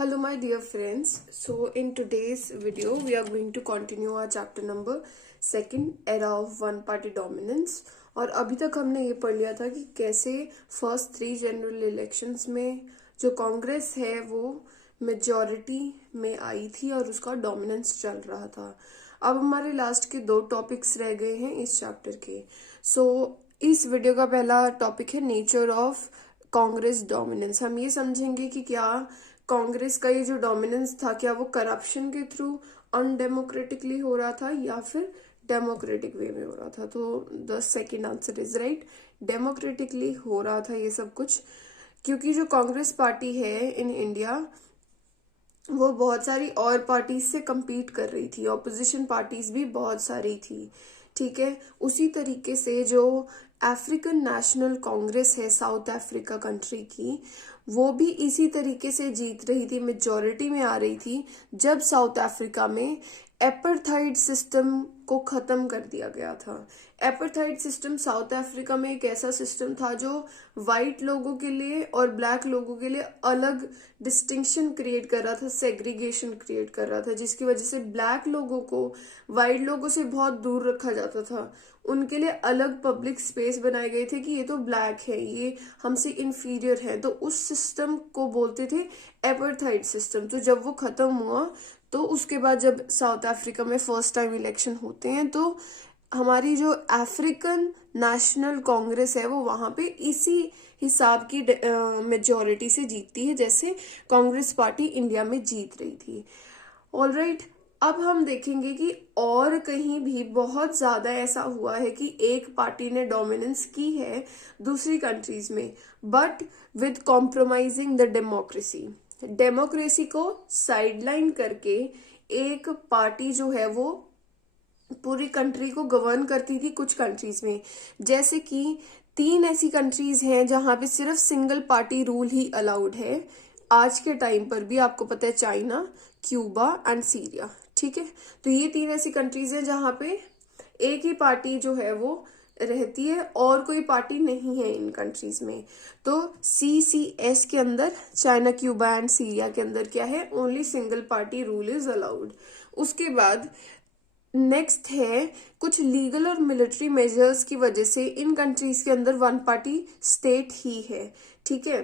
Hello my dear friends. So in today's video we are going to continue our chapter number 2 era of one party dominance। और अभी तक हमने ये पढ़ लिया था कि कैसे फर्स्ट 3 जनरल इलेक्शंस में जो कांग्रेस है वो मेजॉरिटी में आई थी और उसका डोमिनेंस चल रहा था। अब हमारे लास्ट के 2 टॉपिक्स रह गए हैं इस चैप्टर के। इस वीडियो का पहला टॉपिक है नेचर ऑफ कांग्रेस डोमिनेंस। हम ये समझेंगे कि क्या कांग्रेस का ये जो डोमिनेंस था क्या वो करप्शन के थ्रू अनडेमोक्रेटिकली हो रहा था या फिर डेमोक्रेटिक वे में हो रहा था। तो the second answer is right, democratically हो रहा था ये सब कुछ, क्योंकि जो कांग्रेस पार्टी है इन इंडिया वो बहुत सारी और पार्टीज से compete कर रही थी, ऑपोजिशन पार्टीज भी बहुत सारी थी। ठीक है, उसी तरीके से जो अफ्रीकन नेशनल कांग्रेस है साउथ अफ्रीका कंट्री की, वो भी इसी तरीके से जीत रही थी, मेजॉरिटी में आ रही थी जब साउथ अफ्रीका में एपरथाइड सिस्टम को खत्म कर दिया गया था। एपरथाइड सिस्टम साउथ अफ्रीका में एक ऐसा सिस्टम था जो वाइट लोगों के लिए और ब्लैक लोगों के लिए अलग डिस्टिंक्शन क्रिएट कर रहा था, सेग्रीगेशन क्रिएट कर रहा था, जिसकी वजह से ब्लैक लोगों को वाइट लोगों से बहुत दूर रखा जाता था। उनके लिए अलग पब्लिक स्पेस बनाए गए थे कि ये तो ब्लैक है, ये हमसे इंफीरियर है, तो उस सिस्टम को बोलते थे एपरथाइड सिस्टम। तो जब वो खत्म हुआ तो उसके बाद जब साउथ अफ्रीका में फर्स्ट टाइम इलेक्शन होते हैं तो हमारी जो अफ्रीकन नेशनल कांग्रेस है वो वहां पे इसी हिसाब की मेजॉरिटी से जीतती है जैसे कांग्रेस पार्टी इंडिया में जीत रही थी। ऑलराइट, अब हम देखेंगे कि और कहीं भी बहुत ज्यादा ऐसा हुआ है कि एक पार्टी ने डोमिनेंस की है दूसरी कंट्रीज में, but with compromising the democracy को साइडलाइन करके एक पार्टी जो है वो पूरी कंट्री को गवर्न करती थी कुछ कंट्रीज में। जैसे कि 3 ऐसी कंट्रीज हैं जहां पे सिर्फ सिंगल पार्टी रूल ही अलाउड है आज के टाइम पर भी, आपको पता है, चाइना, क्यूबा एंड सीरिया। ठीक है, तो ये 3 ऐसी कंट्रीज हैं जहां पे एक ही पार्टी जो है वो रहती है और कोई पार्टी नहीं है इन कंट्रीज में। तो CCS के अंदर चाइना, क्यूबा एंड सीरिया के अंदर क्या है, only single party rule is allowed. उसके बाद नेक्स्ट है कुछ लीगल और मिलिट्री मेजर्स की वजह से इन कंट्रीज के अंदर वन पार्टी स्टेट ही है। ठीक है,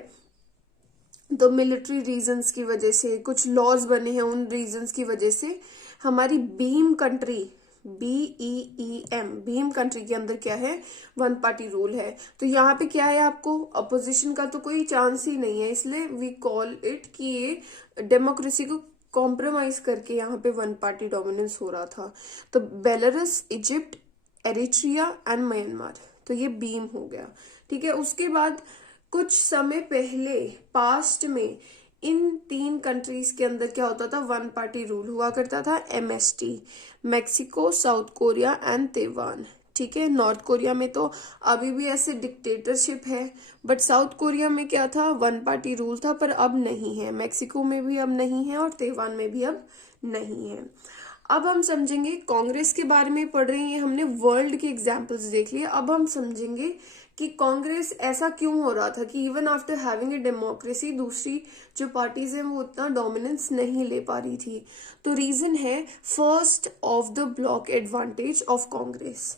तो मिलिट्री रीजंस की वजह से कुछ लॉज बने हैं, उन रीजंस की वजह से हमारी बीम कंट्री, भीम कंट्री के अंदर क्या है, वन पार्टी रूल है। तो यहाँ पे क्या है, आपको अपोजिशन का तो कोई चांस ही नहीं है, इसलिए वी कॉल इट कि ये डेमोक्रेसी को कॉम्प्रोमाइज करके यहाँ पे वन पार्टी डोमिनेंस हो रहा था। तो Belarus, Egypt, Eritrea and Myanmar, तो ये बीम हो गया। ठीक है, उसके बाद कुछ समय पहले पास्ट में इन 3 कंट्रीज के अंदर क्या होता था, वन पार्टी रूल हुआ करता था। MST, Mexico, south Korea and Taiwan. ठीक है, नॉर्थ कोरिया में तो अभी भी ऐसे डिक्टेटरशिप है, बट साउथ कोरिया में क्या था, वन पार्टी रूल था, पर अब नहीं है। मैक्सिको में भी अब नहीं है और ताइवान में भी अब नहीं है। अब हम समझेंगे, कांग्रेस के बारे में पढ़ रहे हैं हमने, वर्ल्ड के एग्जाम्पल्स देख लिए। अब हम समझेंगे कि कांग्रेस ऐसा क्यों हो रहा था कि even after having a democracy दूसरी जो पार्टीज हैं वो उतना डोमिनेंस नहीं ले पा रही थी। तो रीजन है first of the block advantage of Congress.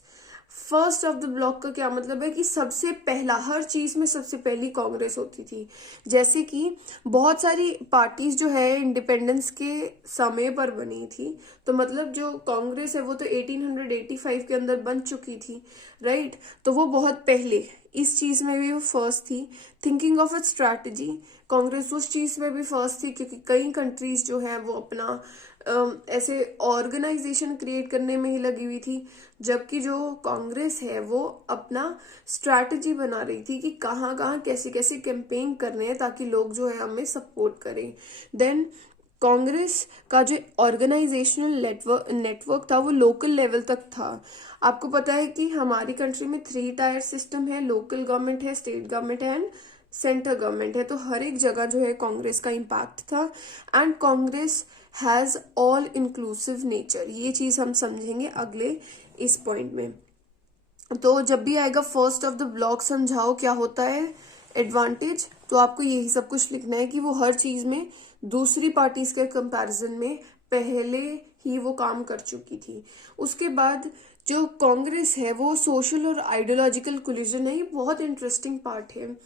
First of the block का क्या मतलब है कि सबसे पहला, हर चीज में सबसे पहली कांग्रेस होती थी। जैसे कि बहुत सारी पार्टीज जो है इंडिपेंडेंस के समय पर बनी थी, तो मतलब जो कांग्रेस है वो तो 1885 के अंदर बन चुकी थी, राइट। तो वो बहुत पहले इस चीज में भी वो फर्स्ट थी। Thinking of a strategy, Congress उस चीज में भी फर्स्ट थी क्योंकि कई कंट्रीज जो है वो अपना ऐसे ऑर्गेनाइजेशन क्रिएट करने में ही लगी हुई थी, जबकि जो कांग्रेस है वो अपना स्ट्रैटेजी बना रही थी कि कहाँ कहाँ कैसे कैसे कैंपेन करने हैं ताकि लोग जो है हमें सपोर्ट करें। देन कांग्रेस का जो ऑर्गेनाइजेशनल नेटवर्क था वो लोकल लेवल तक था। आपको पता है कि हमारी कंट्री में 3 टायर सिस्टम है, लोकल गवर्नमेंट है, स्टेट गवर्नमेंट है एंड सेंटर गवर्नमेंट है। तो हर एक जगह जो है कांग्रेस का इम्पैक्ट था and Congress has all inclusive nature. ये चीज हम समझेंगे अगले इस पॉइंट में। तो जब भी आएगा फर्स्ट ऑफ द ब्लॉक समझाओ क्या होता है एडवांटेज, तो आपको यही सब कुछ लिखना है कि वो हर चीज में दूसरी पार्टीज के कंपैरिजन में पहले ही वो काम कर चुकी थी। उसके बाद जो कांग्रेस है वो सोशल और आइडियोलॉजिकल कोलिजन है। ये बहुत इंटरेस्टिंग पार्ट है,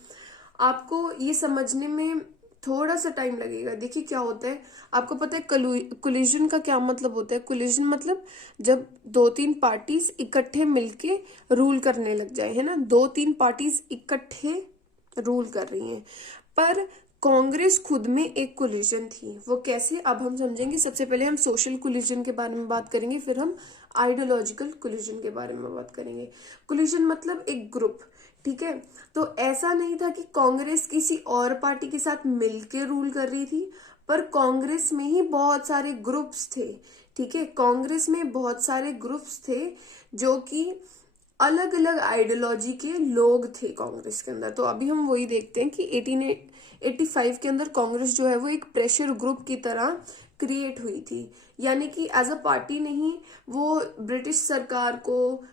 आपको ये समझने में थोड़ा सा टाइम लगेगा। देखिए क्या होता है, आपको पता है कोलिजन का क्या मतलब होता है? कोलिजन मतलब जब दो तीन पार्टीज इकट्ठे मिलके रूल करने लग जाए, है ना। दो तीन पार्टीज इकट्ठे रूल कर रही हैं, पर कांग्रेस खुद में एक कोलिजन थी। वो कैसे, अब हम समझेंगे। सबसे पहले हम सोशल कोलिजन के बारे में बात करेंगे, फिर हम आइडियोलॉजिकल कोलिजन के बारे में बात करेंगे। कोलिजन मतलब एक ग्रुप, ठीक है। तो ऐसा नहीं था कि कांग्रेस किसी और पार्टी के साथ मिलकर रूल कर रही थी, पर कांग्रेस में ही बहुत सारे ग्रुप्स थे, ठीक है। कांग्रेस में बहुत सारे ग्रुप्स थे जो कि अलग अलग आइडियोलॉजी के लोग थे कांग्रेस के अंदर। तो अभी हम वही देखते हैं कि 1885 के अंदर कांग्रेस जो है वो एक प्रेशर ग्रुप की तरह क्रिएट हुई थी, यानी कि एज अ पार्टी नहीं, वो ब्रिटिश सरकार को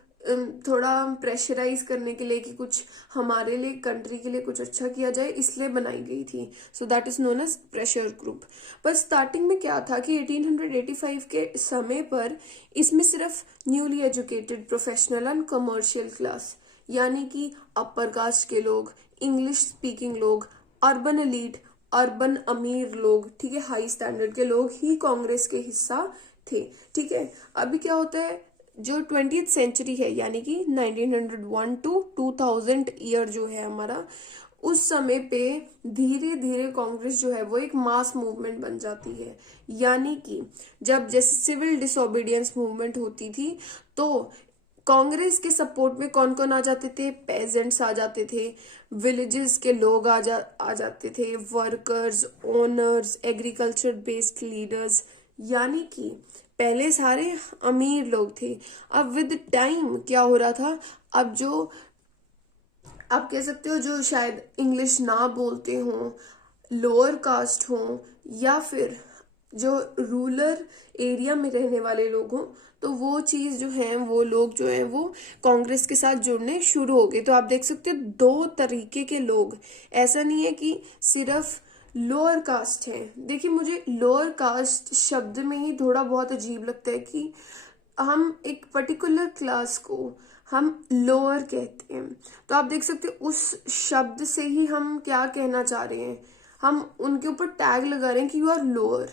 थोड़ा प्रेशराइज करने के लिए कि कुछ हमारे लिए, कंट्री के लिए कुछ अच्छा किया जाए, इसलिए बनाई गई थी। So that is known as pressure group. पर स्टार्टिंग में क्या था कि 1885 के समय पर इसमें सिर्फ newly educated professional and commercial class, यानी कि अपर कास्ट के लोग, इंग्लिश स्पीकिंग लोग, अर्बन एलीट, अर्बन अमीर लोग, ठीक है, हाई स्टैंडर्ड के लोग ही कांग्रेस के हिस्सा थे, ठीक है। अभी क्या होता है, जो 20th सेंचुरी है, यानी कि 1901 टू 2000 ईयर जो है हमारा, उस समय पे धीरे धीरे कांग्रेस जो है वो एक मास मूवमेंट बन जाती है। यानी कि जब जैसे सिविल डिसोबीडियंस मूवमेंट होती थी, तो कांग्रेस के सपोर्ट में कौन कौन आ जाते थे? पेजेंट्स आ जाते थे, विलेजेस के लोग आ जाते थे, workers, owners, agriculture based leaders, यानी कि पहले सारे अमीर लोग थे। अब विद टाइम क्या हो रहा था, अब जो आप कह सकते हो जो शायद इंग्लिश ना बोलते हों, लोअर कास्ट हों, या फिर जो रूरल एरिया में रहने वाले लोग हों, तो वो चीज जो है, वो लोग जो है वो कांग्रेस के साथ जुड़ने शुरू हो गए। तो आप देख सकते हो दो तरीके के लोग, ऐसा नहीं है कि सिर्फ लोअर कास्ट है। देखिए मुझे लोअर कास्ट शब्द में ही थोड़ा बहुत अजीब लगता है कि हम एक पर्टिकुलर क्लास को हम लोअर कहते हैं। तो आप देख सकते हो उस शब्द से ही हम क्या कहना चाह रहे हैं, हम उनके ऊपर टैग लगा रहे हैं कि you are lower.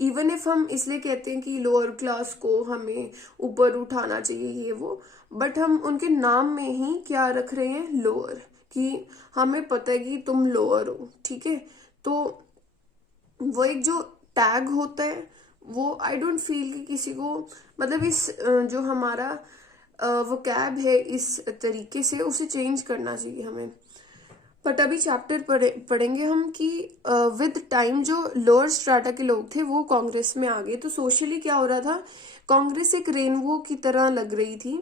Even if हम इसलिए कहते हैं कि लोअर क्लास को हमें ऊपर उठाना चाहिए ये वो, बट हम उनके नाम में ही क्या रख रहे हैं, लोअर, कि हमें पता है कि तुम लोअर हो, ठीक है। तो वो एक जो टैग होता है, वो आई डोंट फील कि किसी को, मतलब इस जो हमारा वो कैब है, इस तरीके से उसे चेंज करना चाहिए हमें। बट अभी चैप्टर पढ़ेंगे हम कि विद टाइम जो लोअर स्ट्राटा के लोग थे वो कांग्रेस में आ गए। तो सोशली क्या हो रहा था, कांग्रेस एक रेनबो की तरह लग रही थी।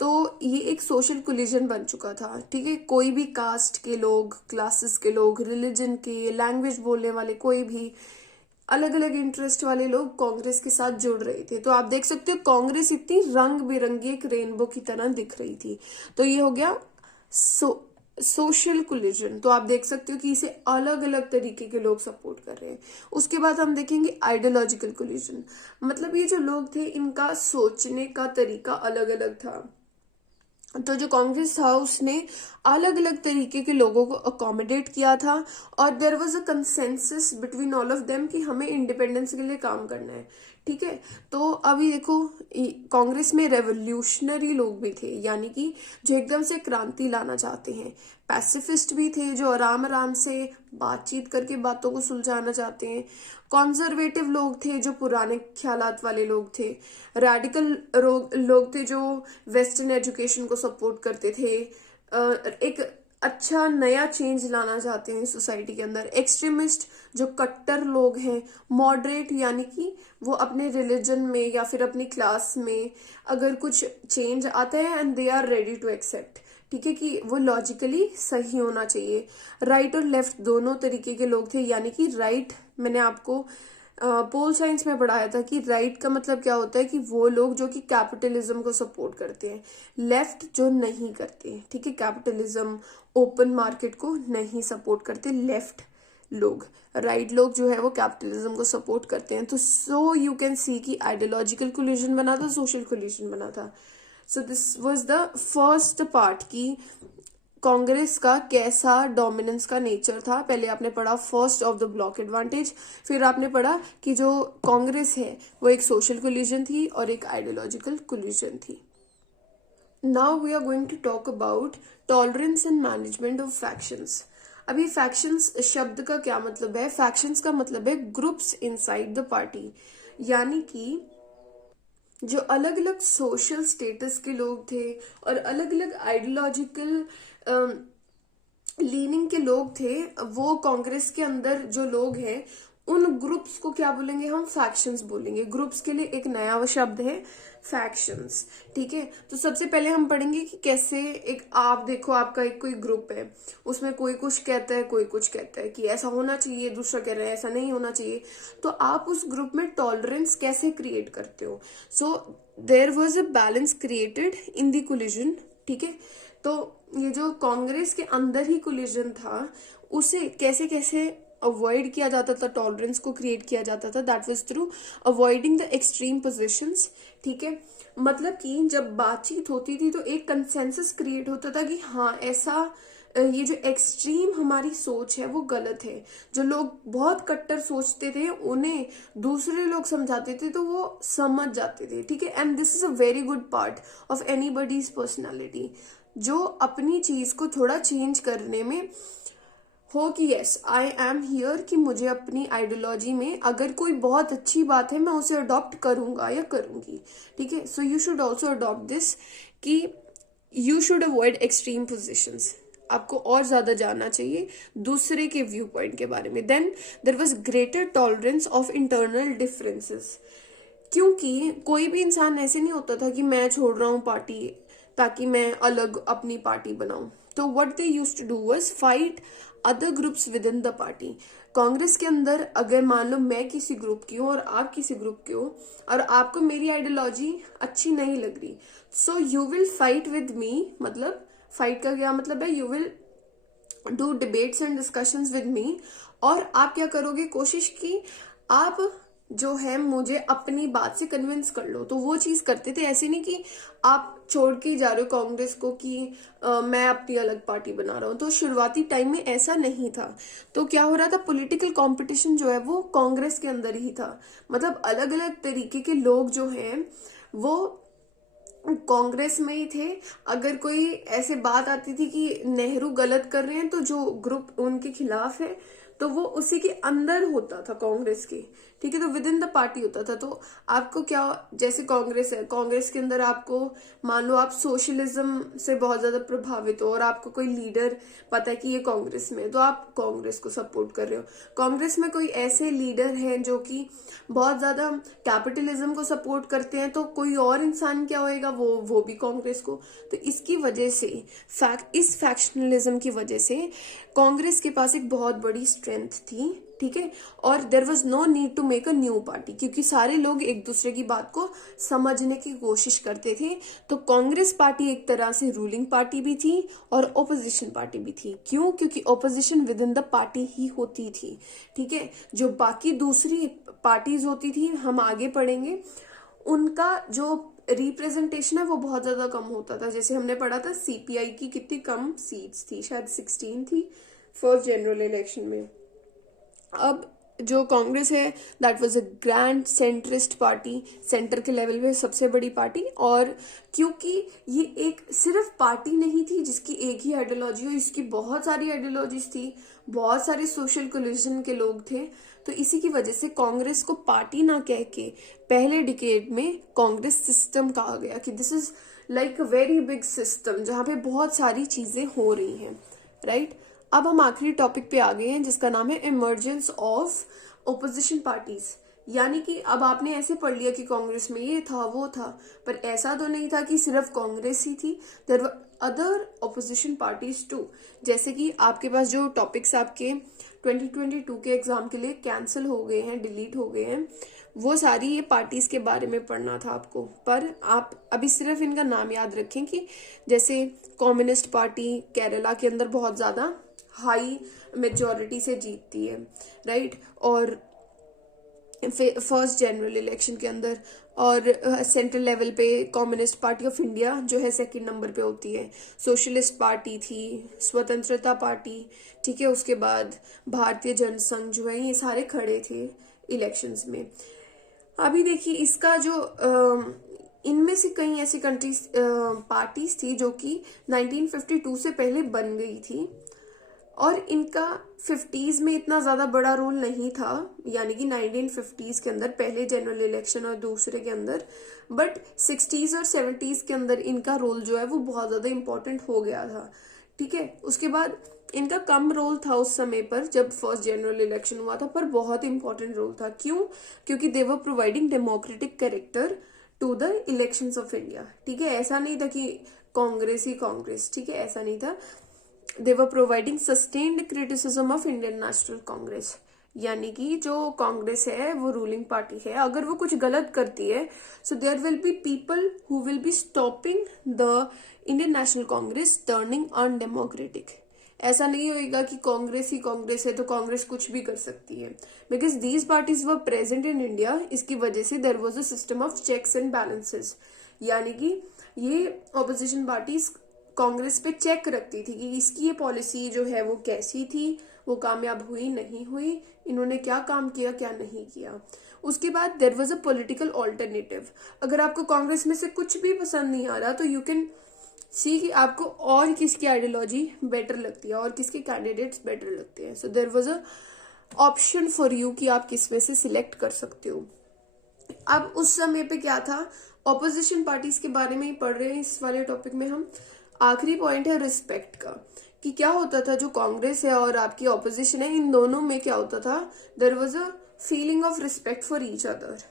तो ये एक सोशल कोलिजन बन चुका था, ठीक है। कोई भी कास्ट के लोग, क्लासेस के लोग, रिलीजन के, लैंग्वेज बोलने वाले, कोई भी अलग अलग इंटरेस्ट वाले लोग कांग्रेस के साथ जुड़ रहे थे। तो आप देख सकते हो कांग्रेस इतनी रंग बिरंगी एक रेनबो की तरह दिख रही थी। तो ये हो गया सोशल कोलिजन। तो आप देख सकते हो कि इसे अलग अलग तरीके के लोग सपोर्ट कर रहे हैं। उसके बाद हम देखेंगे आइडियोलॉजिकल कोलिजन, मतलब ये जो लोग थे इनका सोचने का तरीका अलग अलग था। तो जो कांग्रेस था उसने अलग अलग तरीके के लोगों को अकोमोडेट किया था, और there was a consensus between all of them कि हमें इंडिपेंडेंस के लिए काम करना है, ठीक है। तो अभी देखो कांग्रेस में रेवोल्यूशनरी लोग भी थे, यानी कि जो एकदम से क्रांति लाना चाहते हैं। पैसिफिस्ट भी थे जो आराम आराम से बातचीत करके बातों को सुलझाना चाहते हैं। कॉन्जर्वेटिव लोग थे जो पुराने ख्यालात वाले लोग थे। रेडिकल लोग थे जो वेस्टर्न एजुकेशन को सपोर्ट करते थे, एक अच्छा नया चेंज लाना चाहते हैं सोसाइटी के अंदर। एक्सट्रीमिस्ट जो कट्टर लोग हैं। मॉडरेट यानी कि वो अपने रिलीजन में या फिर अपनी क्लास में अगर कुछ चेंज आता है and they are ready to accept, ठीक है, कि वो लॉजिकली सही होना चाहिए। राइट और लेफ्ट दोनों तरीके के लोग थे, यानी कि राइट मैंने आपको पोल साइंस में पढ़ाया था कि राइट का मतलब क्या होता है कि वो लोग जो कि कैपिटलिज्म को सपोर्ट करते हैं, लेफ्ट जो नहीं करते हैं, ठीक है, कैपिटलिज्म ओपन मार्केट को नहीं सपोर्ट करते लेफ्ट लोग, राइट लोग जो है वो कैपिटलिज्म को सपोर्ट करते हैं। तो सो यू कैन सी कि आइडियोलॉजिकल कोलिजन बना था, सोशल कोलिजन बना था। So this was the first part की कांग्रेस का कैसा डोमिनेंस का नेचर था। पहले आपने पढ़ा first of the block advantage, फिर आपने पढ़ा कि जो कांग्रेस है वो एक सोशल कोलिजन थी और एक आइडियोलॉजिकल कोलिजन थी। Now we are going to talk about tolerance and management of factions. अभी फैक्शंस शब्द का क्या मतलब है? फैक्शंस का मतलब है ग्रुप्स इनसाइड द पार्टी, यानी कि जो अलग अलग सोशल स्टेटस के लोग थे और अलग अलग आइडियोलॉजिकल लीनिंग के लोग थे, वो कांग्रेस के अंदर जो लोग हैं उन ग्रुप्स को क्या बोलेंगे हम? फैक्शंस बोलेंगे। ग्रुप्स के लिए एक नया वो शब्द है फैक्शंस, ठीक है। तो सबसे पहले हम पढ़ेंगे कि कैसे एक, आप देखो आपका एक कोई ग्रुप है, उसमें कोई कुछ कहता है, कोई कुछ कहता है कि ऐसा होना चाहिए, दूसरा कह रहा है ऐसा नहीं होना चाहिए। तो आप उस ग्रुप में टॉलरेंस कैसे क्रिएट करते हो? So there was a balance created in the collision, ठीक है। तो ये जो कांग्रेस के अंदर ही कोलिजन था, उसे कैसे कैसे अवॉइड किया जाता था, टॉलरेंस को क्रिएट किया जाता था, that was through avoiding the extreme positions, ठीक है। मतलब कि जब बातचीत होती थी तो एक कंसेंसस क्रिएट होता था कि हाँ ऐसा, ये जो एक्सट्रीम हमारी सोच है वो गलत है। जो लोग बहुत कट्टर सोचते थे उन्हें दूसरे लोग समझाते थे तो वो समझ जाते थे, ठीक है। And this is a very good part of anybody's personality, जो अपनी चीज को थोड़ा चेंज करने में हो कि यस आई एम हियर, कि मुझे अपनी आइडियोलॉजी में अगर कोई बहुत अच्छी बात है मैं उसे अडॉप्ट करूंगा या करूंगी, ठीक है। So you should also adopt this कि you should avoid extreme positions. आपको और ज्यादा जानना चाहिए दूसरे के व्यू पॉइंट के बारे में। Then there was greater tolerance of internal differences, क्योंकि कोई भी इंसान ऐसे नहीं होता था कि मैं छोड़ रहा हूँ पार्टी ताकि मैं अलग अपनी पार्टी बनाऊं। तो what they used to do was fight other groups within the party. Congress के अंदर अगर मान लो मैं किसी ग्रुप की हूँ और आप किसी ग्रुप के हो और आपको मेरी आइडियोलॉजी अच्छी नहीं लग रही, so you will fight with me. मतलब फाइट का क्या मतलब है? You will do debates and discussions with me, और आप क्या करोगे? कोशिश की आप जो है मुझे अपनी बात से कन्विंस कर लो। तो वो चीज करते थे, ऐसे नहीं कि आप छोड़ के जा रहे हो कांग्रेस को कि मैं अपनी अलग पार्टी बना रहा हूँ। तो शुरुआती टाइम में ऐसा नहीं था। तो क्या हो रहा था? पॉलिटिकल कंपटीशन जो है वो कांग्रेस के अंदर ही था। मतलब अलग अलग तरीके के लोग जो हैं वो कांग्रेस में ही थे। अगर कोई ऐसे बात आती थी कि नेहरू गलत कर रहे हैं तो जो ग्रुप उनके खिलाफ है तो वो उसी के अंदर होता था कांग्रेस के, ठीक है। तो विद इन द पार्टी होता था। तो आपको क्या, जैसे कांग्रेस है, कांग्रेस के अंदर आपको मान लो आप सोशलिज्म से बहुत ज्यादा प्रभावित हो और आपको कोई लीडर पता है कि ये कांग्रेस में है, तो आप कांग्रेस को सपोर्ट कर रहे हो। कांग्रेस में कोई ऐसे लीडर हैं जो कि बहुत ज्यादा कैपिटलिज्म को सपोर्ट करते हैं, तो कोई और इंसान क्या होएगा? वो भी कांग्रेस को। तो इसकी वजह से इस फैक्शनलिज्म की वजह से कांग्रेस के पास एक बहुत बड़ी स्ट्रेंथ थी, ठीक है। और there was no need to make a new party, क्योंकि सारे लोग एक दूसरे की बात को समझने की कोशिश करते थे। तो कांग्रेस पार्टी एक तरह से रूलिंग पार्टी भी थी और ओपोजिशन पार्टी भी थी। क्यों? क्योंकि opposition within the party ही होती थी, ठीक है। जो बाकी दूसरी पार्टीज होती थी, हम आगे पढ़ेंगे, उनका जो रिप्रेजेंटेशन है वो बहुत ज्यादा कम होता था। जैसे हमने पढ़ा था सीपीआई की कितनी कम सीट्स थी, शायद 16 थी फर्स्ट जनरल इलेक्शन में। अब जो कांग्रेस है that was a grand centrist party, centre के लेवल पे सबसे बड़ी पार्टी। और क्योंकि ये एक सिर्फ पार्टी नहीं थी जिसकी एक ही आइडियोलॉजी हो, इसकी बहुत सारी आइडियोलॉजीज थी, बहुत सारे सोशल कोलिजन के लोग थे। तो इसी की वजह से कांग्रेस को पार्टी ना कह के पहले डिकेड में कांग्रेस सिस्टम कहा गया कि this is like a very big system जहां पे बहुत सारी चीजें हो रही हैं, राइट। अब हम आखिरी टॉपिक पे आ गए हैं जिसका नाम है इमर्जेंस ऑफ ओपोजिशन पार्टीज। यानी कि अब आपने ऐसे पढ़ लिया कि कांग्रेस में ये था वो था, पर ऐसा तो नहीं था कि सिर्फ कांग्रेस ही थी। There were other opposition parties too. जैसे कि आपके पास जो टॉपिक्स आपके 2022 के एग्जाम के लिए कैंसिल हो गए हैं, डिलीट हो गए हैं, वो सारी ये पार्टीज के बारे में पढ़ना था आपको। पर आप अभी सिर्फ इनका नाम याद रखें कि जैसे कम्युनिस्ट पार्टी केरला के अंदर बहुत ज्यादा हाई मेजॉरिटी से जीतती है, राइट, और फर्स्ट जनरल इलेक्शन के अंदर, और सेंट्रल लेवल पे कम्युनिस्ट पार्टी ऑफ इंडिया जो है सेकंड नंबर पे होती है। सोशलिस्ट पार्टी थी, स्वतंत्रता पार्टी, ठीक है, उसके बाद भारतीय जनसंघ जो है, ये सारे खड़े थे इलेक्शंस में। अभी देखिए इसका जो इनमें से कई ऐसी कंट्रीज पार्टीज थी जो कि 1952 से पहले बन गई थी, और इनका 50s में इतना ज्यादा बड़ा रोल नहीं था, यानी कि 1950s के अंदर पहले जनरल इलेक्शन और दूसरे के अंदर, बट 60s और 70s के अंदर इनका रोल जो है वो बहुत ज्यादा इंपॉर्टेंट हो गया था, ठीक है। उसके बाद इनका कम रोल था उस समय पर जब फर्स्ट जनरल इलेक्शन हुआ था, पर बहुत इंपॉर्टेंट रोल था। क्यों? क्योंकि they were providing democratic character to the elections of India, ठीक है। ऐसा नहीं था कि कांग्रेस ही कांग्रेस, ठीक है, ऐसा नहीं था। They were providing sustained criticism of Indian National Congress, यानी कि जो कांग्रेस है वो रूलिंग पार्टी है, अगर वो कुछ गलत करती है, so there will be people who will be stopping the Indian National Congress turning undemocratic. ऐसा नहीं होगा कि कांग्रेस ही कांग्रेस है तो कांग्रेस कुछ भी कर सकती है, because these parties were present in India. इसकी वजह से there was a system of checks and balances, यानी कि ये ऑपोजिशन पार्टीज कांग्रेस पे चेक रखती थी कि इसकी ये पॉलिसी जो है वो कैसी थी, वो कामयाब हुई नहीं हुई, इन्होंने क्या काम किया क्या नहीं किया। उसके बाद there was a political alternative. अगर आपको कांग्रेस में से कुछ भी पसंद नहीं आ रहा तो यू कैन सी कि आपको और किसकी आइडियोलॉजी बेटर लगती है और किसके कैंडिडेट्स बेटर लगते हैं। So there was a option for you कि आप किस में से सिलेक्ट कर सकते हो। अब उस समय पे क्या था, ऑपोजिशन पार्टीज के बारे में ही पढ़ रहे हैं इस वाले टॉपिक में हम। आखिरी पॉइंट है रिस्पेक्ट का, कि क्या होता था जो कांग्रेस है और आपकी ऑपोजिशन है, इन दोनों में क्या होता था, there was a feeling of respect for each other,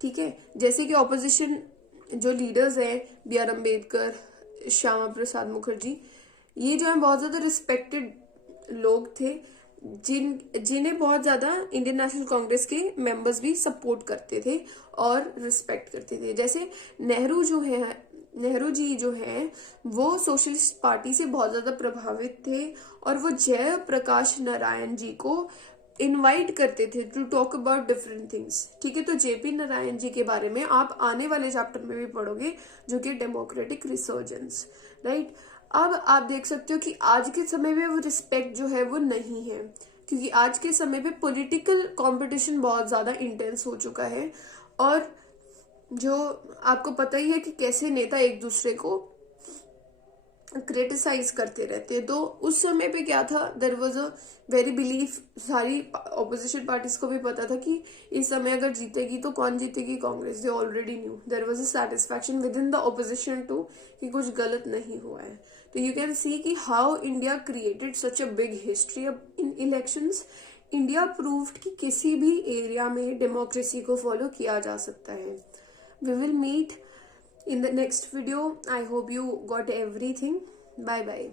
ठीक है। जैसे कि ऑपोजिशन जो लीडर्स हैं, B.R. अम्बेडकर, श्यामा प्रसाद मुखर्जी, ये जो है बहुत ज्यादा रिस्पेक्टेड लोग थे, जिन्हें बहुत ज्यादा इंडियन नेशनल कांग्रेस के मेंबर्स भी सपोर्ट करते थे और रिस्पेक्ट करते थे। जैसे नेहरू जी जो हैं वो सोशलिस्ट पार्टी से बहुत ज्यादा प्रभावित थे और वो जयप्रकाश नारायण जी को इनवाइट करते थे to talk about different things, ठीक है। तो JP नारायण जी के बारे में आप आने वाले चैप्टर में भी पढ़ोगे, जो कि डेमोक्रेटिक रिसर्जेंस, राइट। अब आप देख सकते हो कि आज के समय में वो रिस्पेक्ट जो है वो नहीं है, क्योंकि आज के समय पे पॉलिटिकल कंपटीशन बहुत ज्यादा इंटेंस हो चुका है, और जो आपको पता ही है कि कैसे नेता एक दूसरे को क्रिटिसाइज करते रहते हैं। तो उस समय पे क्या था, there was a very belief, सारी ऑपोजिशन पार्टीज को भी पता था कि इस समय अगर जीतेगी तो कौन जीतेगी, Congress. They already knew, there was a satisfaction within the opposition too कि कुछ गलत नहीं हुआ है। तो यू कैन सी कि how India created such a big history in elections. India proved कि किसी भी एरिया में डेमोक्रेसी को फॉलो किया जा सकता है। We will meet in the next video. I hope you got everything. Bye bye.